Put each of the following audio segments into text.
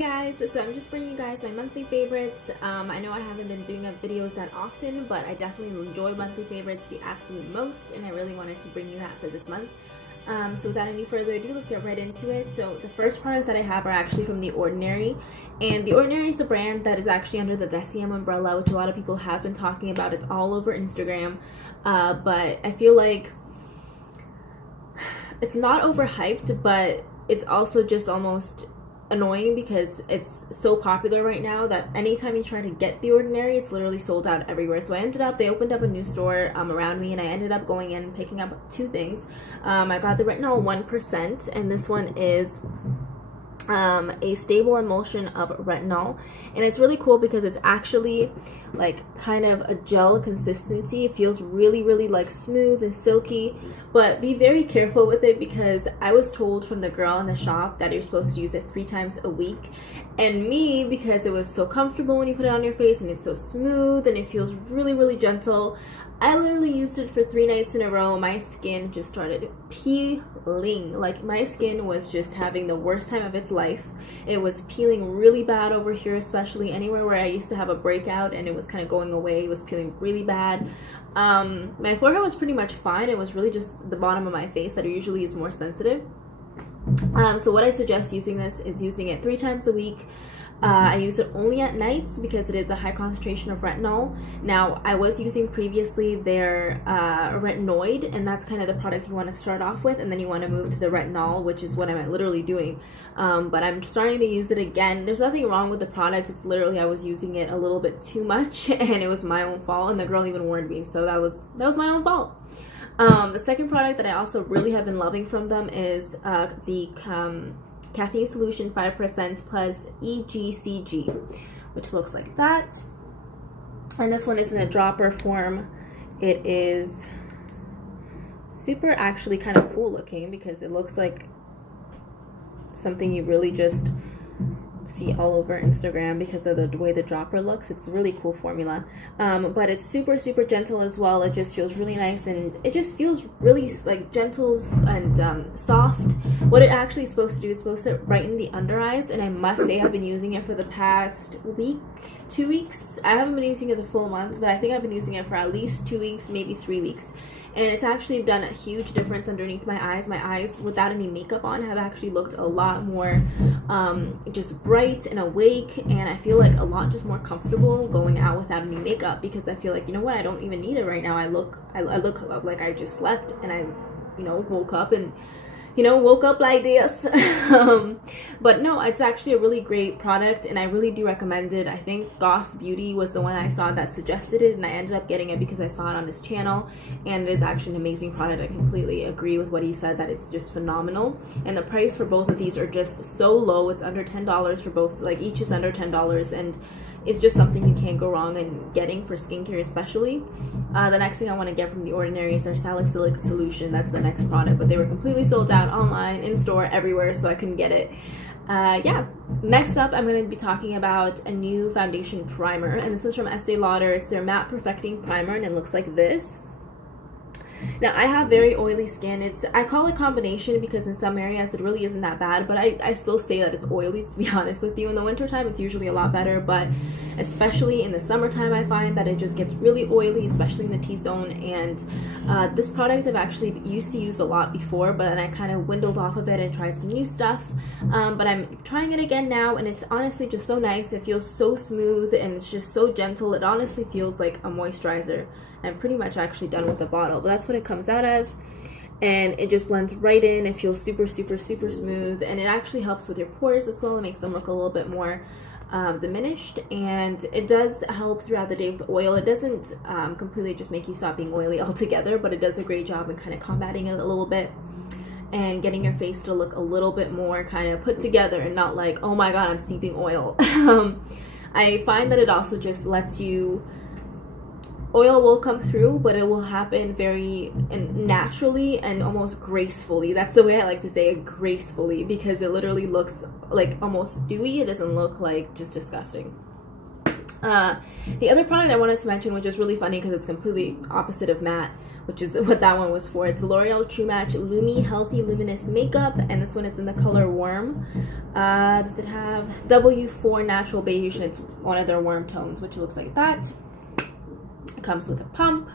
Hey guys, so I'm just bringing you guys my monthly favorites. I know I haven't been doing videos that often, but I definitely enjoy monthly favorites the absolute most, and I really wanted to bring you that for this month. So without any further ado, let's get right into it. So the first products that I have are actually from The Ordinary, and The Ordinary is the brand that is actually under the DECIEM umbrella, which a lot of people have been talking about. It's all over Instagram, but I feel like it's not overhyped, but it's also just almost annoying because it's so popular right now that anytime you try to get The Ordinary, it's literally sold out everywhere. So they opened up a new store around me, and I ended up going in and picking up two things. I got the Retinol 1%, and this one is a stable emulsion of retinol, and it's really cool because it's actually like kind of a gel consistency. It feels really like smooth and silky, but be very careful with it because I was told from the girl in the shop that you're supposed to use it 3 times a week, and me, because it was so comfortable when you put it on your face and it's so smooth and it feels really gentle, I literally used it for 3 nights in a row. My skin just started peeling. Like, my skin was just having the worst time of its life. It was peeling really bad over here, especially anywhere where I used to have a breakout and it was kind of going away. It was peeling really bad. My forehead was pretty much fine. It was really just the bottom of my face that usually is more sensitive. So what I suggest using this is using it 3 times a week. I use it only at nights because it is a high concentration of retinol. Now, I was using previously their retinoid, and that's kind of the product you want to start off with, and then you want to move to the retinol, which is what I'm literally doing. But I'm starting to use it again. There's nothing wrong with the product. It's literally I was using it a little bit too much, and it was my own fault, and the girl even warned me, so that was my own fault. The second product that I also really have been loving from them is the caffeine solution 5% plus EGCG, which looks like that. And this one is in a dropper form. It is super actually kind of cool looking because it looks like something you really just see all over Instagram because of the way the dropper looks. It's a really cool formula, but it's super gentle as well. It just feels really nice, and it just feels really like gentle and soft. What it actually is supposed to do is supposed to brighten the under eyes, and I must say I've been using it for the past week, 2 weeks. I haven't been using it the full month, but I think I've been using it for at least 2 weeks, maybe 3 weeks. And it's actually done a huge difference underneath my eyes. My eyes, without any makeup on, have actually looked a lot more just bright and awake, and I feel like a lot just more comfortable going out without any makeup because I feel like, you know what, I don't even need it right now. I look like I just slept, and I, woke up and woke up like this. But no, it's actually a really great product, and I really do recommend it. I think Goss Beauty was the one I saw that suggested it, and I ended up getting it because I saw it on his channel, and it is actually an amazing product. I completely agree with what he said, that it's just phenomenal, and the price for both of these are just so low. It's under $10 for both, like each is under $10, and it's just something you can't go wrong in getting for skincare especially. The next thing I want to get from The Ordinary is their salicylic solution. That's the next product, but they were completely sold out online, in store, everywhere, so I couldn't get it. Yeah, next up I'm going to be talking about a new foundation primer, and this is from Estee Lauder. It's their Matte Perfecting Primer, and it looks like this. Now, I have very oily skin. I call it combination because in some areas it really isn't that bad, but I still say that it's oily, to be honest with you. In the wintertime, it's usually a lot better, but especially in the summertime, I find that it just gets really oily, especially in the T-zone, and this product I've actually used to use a lot before, but then I kind of dwindled off of it and tried some new stuff, but I'm trying it again now, and it's honestly just so nice. It feels so smooth, and it's just so gentle. It honestly feels like a moisturizer. I'm pretty much actually done with the bottle, but that's what it comes out as, and it just blends right in. It feels super smooth, and it actually helps with your pores as well. It makes them look a little bit more diminished, and it does help throughout the day with oil. It doesn't completely just make you stop being oily altogether, but it does a great job in kind of combating it a little bit and getting your face to look a little bit more kind of put together and not like, oh my god, I'm seeping oil. I find that it also just lets you, oil will come through, but it will happen very naturally and almost gracefully. That's the way I like to say it, gracefully, because it literally looks like almost dewy. It doesn't look like just disgusting. The other product I wanted to mention, which is really funny because it's completely opposite of matte, which is what that one was for. It's L'Oreal True Match Lumi Healthy Luminous Makeup, and this one is in the color Worm. Does it have W4 Natural Beige, and it's one of their warm tones, which looks like that. It comes with a pump.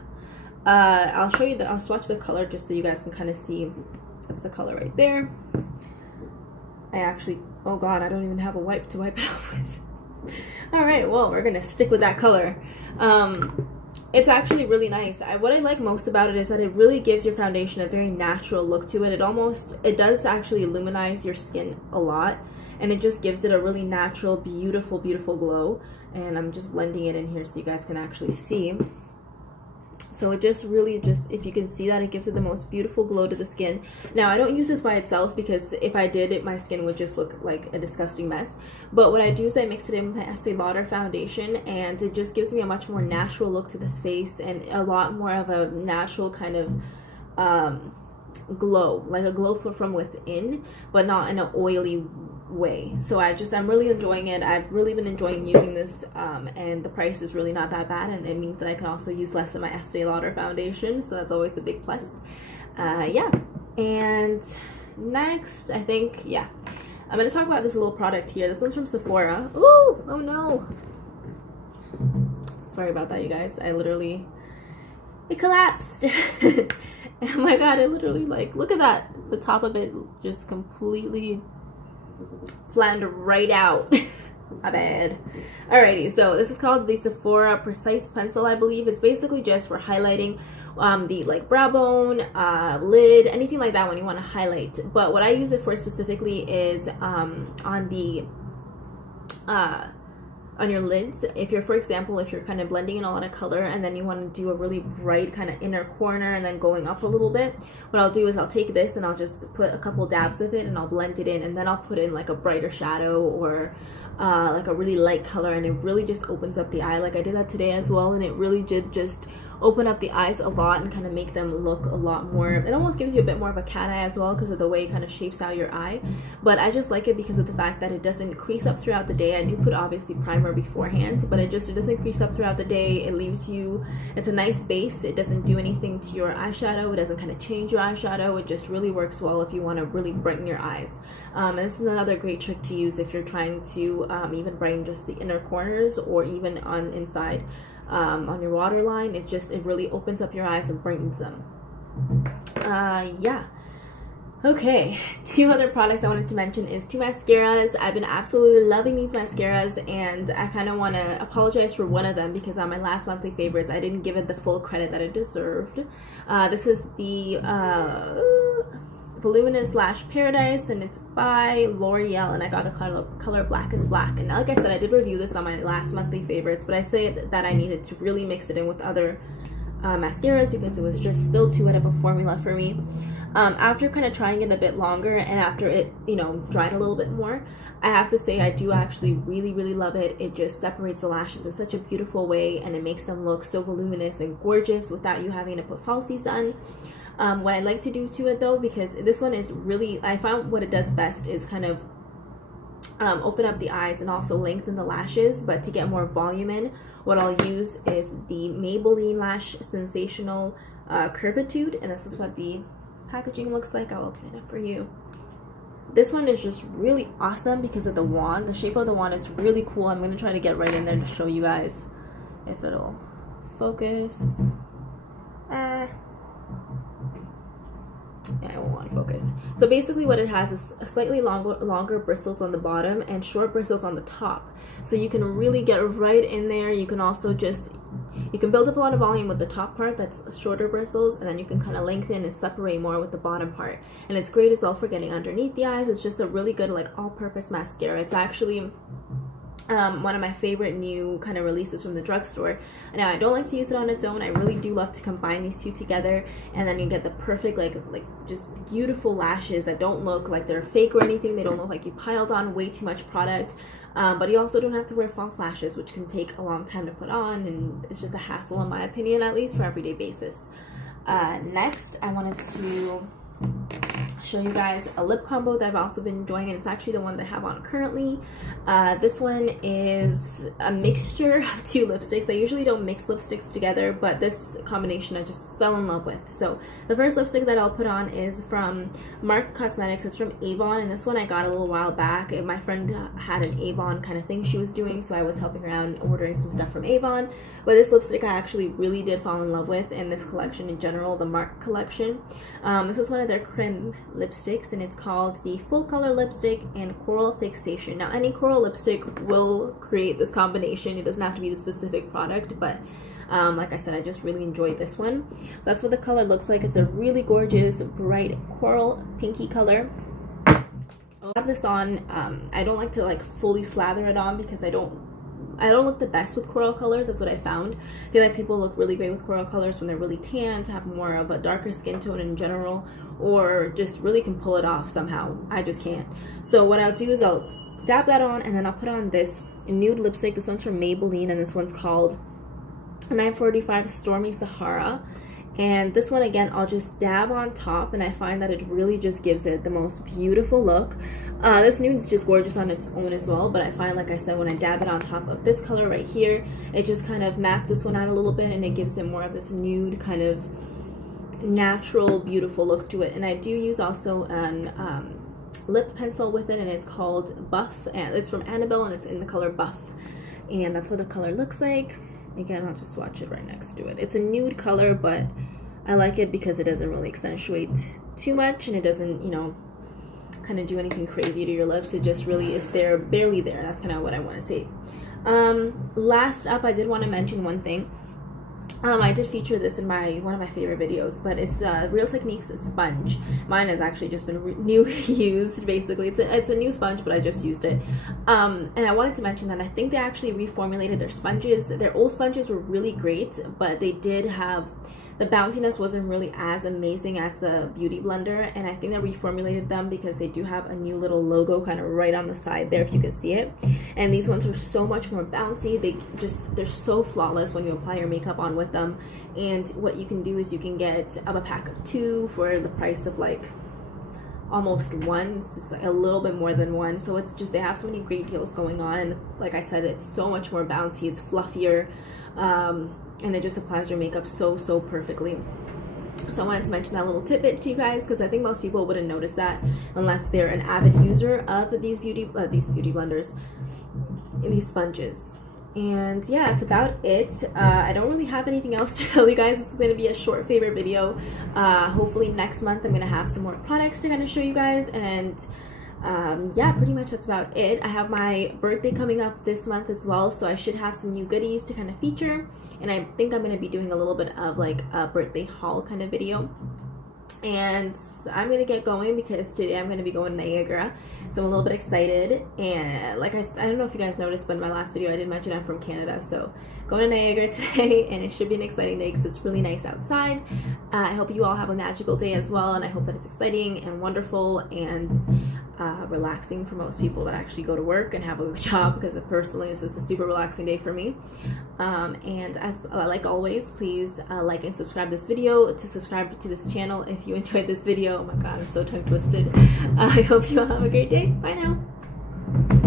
I'll show you I'll swatch the color just so you guys can kind of see. That's the color right there. I actually, oh god, I don't even have a wipe to wipe it off with. Alright, well, we're gonna stick with that color. It's actually really nice. What I like most about it is that it really gives your foundation a very natural look to it. It does actually illuminize your skin a lot, and it just gives it a really natural, beautiful, beautiful glow. And I'm just blending it in here so you guys can actually see. So it just really if you can see that, it gives it the most beautiful glow to the skin. Now, I don't use this by itself because if I did, my skin would just look like a disgusting mess. But what I do is I mix it in with my Estee Lauder foundation, and it just gives me a much more natural look to this face and a lot more of a natural kind of glow, like a glow from within, but not in an oily way. So I'm really enjoying it. I've really been enjoying using this, and the price is really not that bad, and it means that I can also use less of my Estee Lauder foundation, so that's always a big plus. Yeah, and next, I think, yeah, I'm gonna talk about this little product here. This one's from Sephora. Ooh, oh no, sorry about that, you guys. It collapsed. Oh my god, it literally, like, look at that, the top of it just completely flanned right out. My bad. Alrighty, so this is called the Sephora Precise Pencil, I believe. It's basically just for highlighting the like brow bone, lid, anything like that when you want to highlight. But what I use it for specifically is on your lids. If you're, for example, if you're kind of blending in a lot of color and then you want to do a really bright kind of inner corner and then going up a little bit, what I'll do is I'll take this and I'll just put a couple dabs of it and I'll blend it in, and then I'll put in like a brighter shadow or like a really light color, and it really just opens up the eye. Like I did that today as well, and it really did just open up the eyes a lot and kind of make them look a lot more, it almost gives you a bit more of a cat eye as well because of the way it kind of shapes out your eye. But I just like it because of the fact that it doesn't crease up throughout the day. I do put obviously primer beforehand, but it doesn't crease up throughout the day. It leaves you, it's a nice base. It doesn't do anything to your eyeshadow. It doesn't kind of change your eyeshadow. It just really works well if you want to really brighten your eyes. And this is another great trick to use if you're trying to even brighten just the inner corners or even on inside on your waterline. It really opens up your eyes and brightens them. Yeah. Okay, two other products I wanted to mention is two mascaras. I've been absolutely loving these mascaras, and I kind of want to apologize for one of them because on my last monthly favorites I didn't give it the full credit that it deserved. This is the Voluminous Lash Paradise, and it's by L'Oreal, and I got the color Black is Black. And like I said, I did review this on my last monthly favorites, but I said that I needed to really mix it in with other mascaras because it was just still too wet of a formula for me. After kind of trying it a bit longer and after it, dried a little bit more, I have to say I do actually really, really love it. It just separates the lashes in such a beautiful way, and it makes them look so voluminous and gorgeous without you having to put falsies on. What I like to do to it though, because this one is really, I found what it does best is kind of open up the eyes and also lengthen the lashes, but to get more volume in, what I'll use is the Maybelline Lash Sensational Curvitude, and this is what the packaging looks like. I'll open it up for you. This one is just really awesome because of the wand. The shape of the wand is really cool. I'm going to try to get right in there to show you guys if it'll focus. Yeah, I won't want to focus. So basically what it has is a slightly longer bristles on the bottom and short bristles on the top. So you can really get right in there. You can also you can build up a lot of volume with the top part that's shorter bristles, and then you can kind of lengthen and separate more with the bottom part. And it's great as well for getting underneath the eyes. It's just a really good like all-purpose mascara. It's actually one of my favorite new kind of releases from the drugstore. Now I don't like to use it on its own. I really do love to combine these two together, and then you get the perfect like just beautiful lashes that don't look like they're fake or anything. They don't look like you piled on way too much product, but you also don't have to wear false lashes, which can take a long time to put on, and it's just a hassle in my opinion, at least for everyday basis. Next I wanted to show you guys a lip combo that I've also been enjoying, and it's actually the one that I have on currently. This one is a mixture of two lipsticks. I usually don't mix lipsticks together, but this combination I just fell in love with. So the first lipstick that I'll put on is from Marc Cosmetics. It's from Avon, and this one I got a little while back. My friend had an Avon kind of thing she was doing, so I was helping around ordering some stuff from Avon. But this lipstick I actually really did fall in love with, in this collection in general, the Marc collection. This is one of their creme lipsticks, and it's called the Full Color Lipstick and Coral Fixation. Now, any coral lipstick will create this combination. It doesn't have to be the specific product, but like I said, I just really enjoyed this one. So that's what the color looks like. It's a really gorgeous, bright coral pinky color. I'll have this on. I don't like to like fully slather it on because I don't look the best with coral colors. That's what I found. I feel like people look really great with coral colors when they're really tanned, have more of a darker skin tone in general, or just really can pull it off somehow. I just can't. So what I'll do is I'll dab that on, and then I'll put on this nude lipstick. This one's from Maybelline, and this one's called 945 Stormy Sahara. And this one, again, I'll just dab on top, and I find that it really just gives it the most beautiful look. This nude is just gorgeous on its own as well, but I find, like I said, when I dab it on top of this color right here, it just kind of mats this one out a little bit, and it gives it more of this nude kind of natural, beautiful look to it. And I do use also an lip pencil with it, and it's called Buff, and it's from Annabelle, and it's in the color Buff. And that's what the color looks like. Again, I'll just swatch it right next to it. It's a nude color, but I like it because it doesn't really accentuate too much, and it doesn't, you know, kind of do anything crazy to your lips. It just really is there, barely there. That's kind of what I want to say. Last up, I did want to mention one thing. I did feature this in one of my favorite videos, but it's Real Techniques sponge. Mine has actually just been new used, basically. It's a new sponge, but I just used it. And I wanted to mention that I think they actually reformulated their sponges. Their old sponges were really great, but they did have, the bounciness wasn't really as amazing as the Beauty Blender, and I think they reformulated them because they do have a new little logo kind of right on the side there, if you can see it. And these ones are so much more bouncy. They're so flawless when you apply your makeup on with them. And what you can do is you can get a pack of 2 for the price of like almost 1. It's just like a little bit more than 1. So it's just, they have so many great deals going on, and like I said, it's so much more bouncy, it's fluffier, and it just applies your makeup so perfectly. So I wanted to mention that little tidbit to you guys, because I think most people wouldn't notice that unless they're an avid user of these beauty blenders and these sponges. And yeah, that's about it. I don't really have anything else to tell you guys. This is going to be a short favorite video. Hopefully next month I'm going to have some more products to kind of show you guys, and yeah, pretty much that's about it. I have my birthday coming up this month as well, so I should have some new goodies to kind of feature, and I think I'm going to be doing a little bit of like a birthday haul kind of video. And I'm going to get going because today I'm going to be going to Niagara, so I'm a little bit excited. And like I don't know if you guys noticed, but in my last video I did mention I'm from Canada, so going to Niagara today, and it should be an exciting day because it's really nice outside. I hope you all have a magical day as well, and I hope that it's exciting and wonderful and relaxing for most people that actually go to work and have a job, because personally this is a super relaxing day for me. And as like always, please like and subscribe this video, to subscribe to this channel if you enjoyed this video. Oh my god, I'm so tongue twisted. I hope you all have a great day. Bye now.